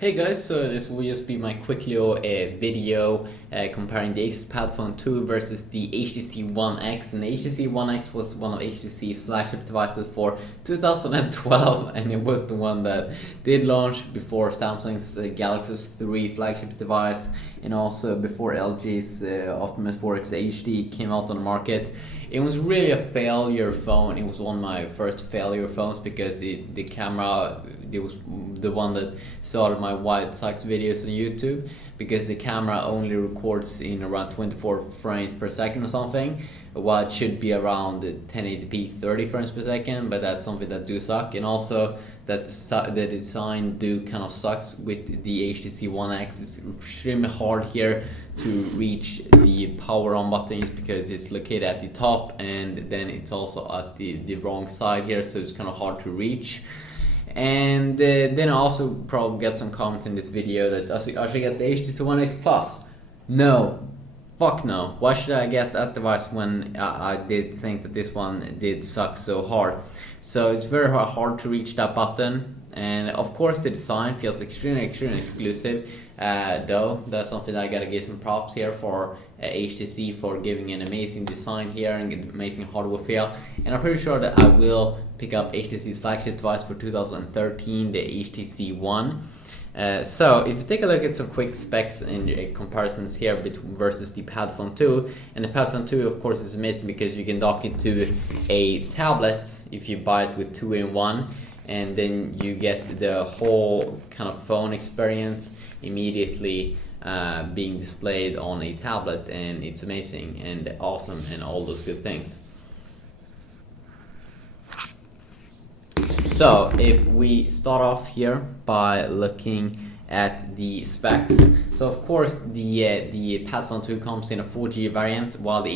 Hey guys, so this will just be my quick little video comparing the ASUS PadFone 2 versus the HTC One X. And the HTC One X was one of HTC's flagship devices for 2012, and it was the one that did launch before Samsung's Galaxy 3 flagship device, and also before LG's Optimus 4X HD came out on the market. It was really a failure phone. It was one of my first failure phones because the camera, it was the one that started my wide sight videos on YouTube, because the camera only records in around 24 frames per second or something, while it should be around 1080p 30 frames per second, but that's something that do suck. And also that the design do kind of sucks with the HTC One X. It's extremely hard here to reach the power on buttons because it's located at the top, and then it's also at the wrong side here, so it's kind of hard to reach. And then I also probably get some comments in this video that I should get the HTC One X Plus. No, fuck no. Why should I get that device when I did think that this one did suck so hard? So it's very hard to reach that button, and of course the design feels extremely exclusive. Though that's something that I gotta give some props here for HTC for giving an amazing design here and amazing hardware feel. And I'm pretty sure that I will pick up HTC's flagship device for 2013, the HTC One. So if you take a look at some quick specs and comparisons here versus the PadFone 2, and the PadFone 2 of course is amazing because you can dock it to a tablet if you buy it with 2-in-1, and then you get the whole kind of phone experience immediately being displayed on a tablet, and it's amazing and awesome and all those good things. So if we start off here by looking at the specs, so of course the PadFone 2 comes in a 4G variant, while the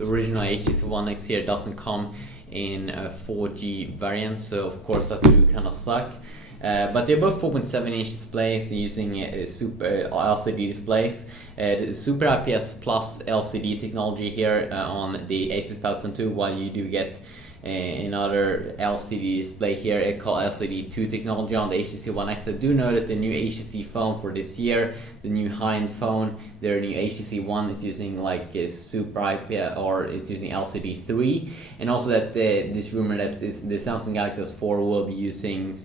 original HTC One X here doesn't come in a 4G variant, so of course that do kind of suck. But they're both 4.7-inch displays using super LCD displays. The Super IPS Plus LCD technology here on the ASUS PadFone 2, while you do get another LCD display here, it's called LCD2 technology on the HTC One X. I do know that the new HTC phone for this year, the new high-end phone, their new HTC One is using like a Super IPS, or it's using LCD3, and also that this rumor that the Samsung Galaxy S4 will be using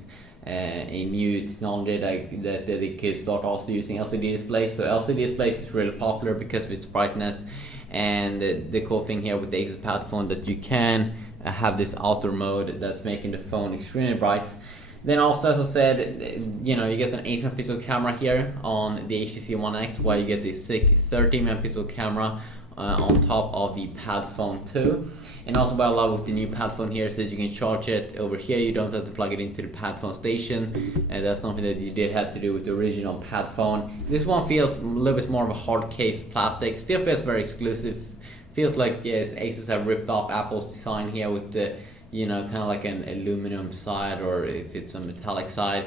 a new technology that they could start also using LCD displays. So LCD displays is really popular because of its brightness, and the cool thing here with the ASUS PadFone that you can have this outer mode that's making the phone extremely bright. Then also, as I said, you get an 8 megapixel camera here on the HTC One X, while you get the 13 megapixel camera on top of the PadFone 2. And also what I love with the new PadFone here is that you can charge it over here. You don't have to plug it into the PadFone station, and that's something that you did have to do with the original PadFone. This one feels a little bit more of a hard case plastic, still feels very exclusive. Feels like, yes, ASUS have ripped off Apple's design here with the, kind of like an aluminum side, or if it's a metallic side.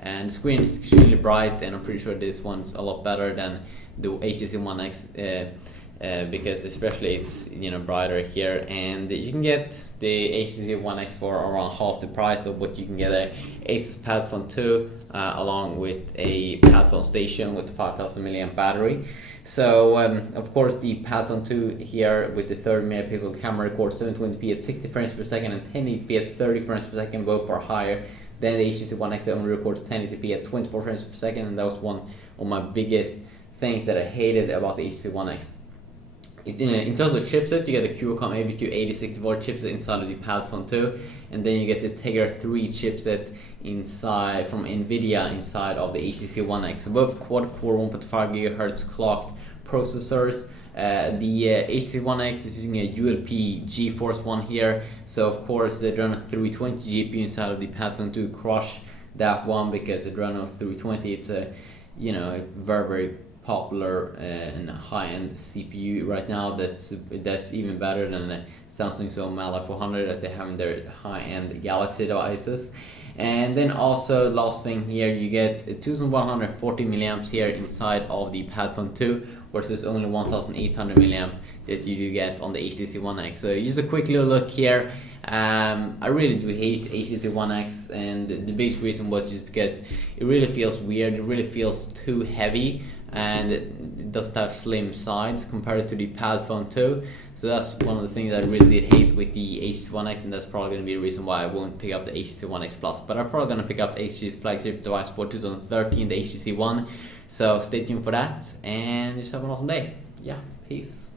And the screen is extremely bright, and I'm pretty sure this one's a lot better than the HTC One X, because especially it's brighter here, and you can get the HTC One X for around half the price of what you can get a ASUS PadFone 2 along with a PadFone station with a 5000 mAh battery. So of course the PadFone 2 here with the 30 megapixel camera records 720p at 60 frames per second and 1080p at 30 frames per second, both are higher than the HTC One X that only records 1080p at 24 frames per second, and that was one of my biggest things that I hated about the HTC One X. In terms of chipset, you get the Qualcomm ABQ8064 chipset inside of the PadFone 2, and then you get the Tegra 3 chipset inside from NVIDIA inside of the HTC One X. So both quad-core 1.5 GHz clocked processors. The HTC One X is using a ULP GeForce One here, so of course the Adreno 320 GPU inside of the PadFone 2 crushed that one, because the Adreno 320, it's a very popular and high-end CPU right now. That's even better than the Samsung's own Mali 400 that they have in their high-end Galaxy devices. And then also, last thing here, you get 2140 milliamps here inside of the PadFone 2 versus only 1800 milliamp that you do get on the HTC One X. So just a quick little look here. I really do hate HTC One X, and the biggest reason was just because it really feels weird. It really feels too heavy, and it doesn't have slim sides compared to the PadFone 2. So that's one of the things I really did hate with the HTC One X, and that's probably going to be the reason why I won't pick up the HTC One X Plus. But I'm probably going to pick up HTC's flagship device for 2013, the HTC One. So stay tuned for that, and just have an awesome day. Yeah, peace.